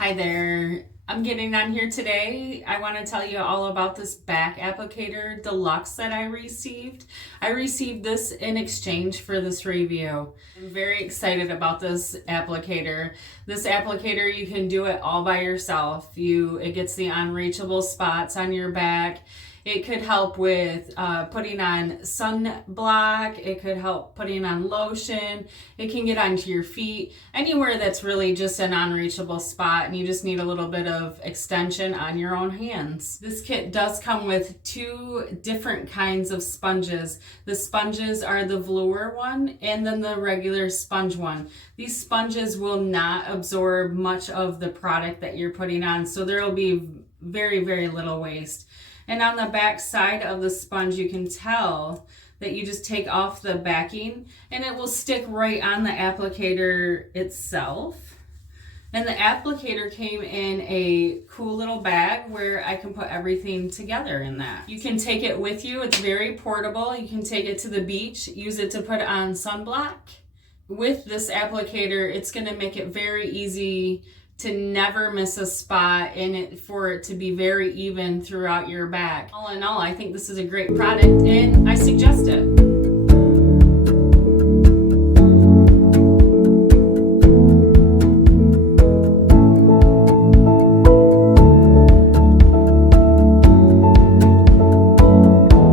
Hi there. I'm getting on here today. I want to tell you all about this Back Applicator Deluxe that I received. I received this in exchange for this review. I'm very excited about this applicator. This applicator, you can do it all by yourself. It gets the unreachable spots on your back. It could help with putting on sunblock. It could help putting on lotion. It can get onto your feet, anywhere that's really just an unreachable spot and you just need a little bit of extension on your own hands. This kit does come with two different kinds of sponges. The sponges are the velour one and then the regular sponge one. These sponges will not absorb much of the product that you're putting on, so there will be very, very little waste. And on the back side of the sponge, you can tell that you just take off the backing and it will stick right on the applicator itself. And the applicator came in a cool little bag where I can put everything together in that. You can take it with you. It's very portable. You can take it to the beach, use it to put on sunblock. With this applicator, it's going to make it very easy to never miss a spot and for it to be very even throughout your back. All in all, I think this is a great product and I suggest it.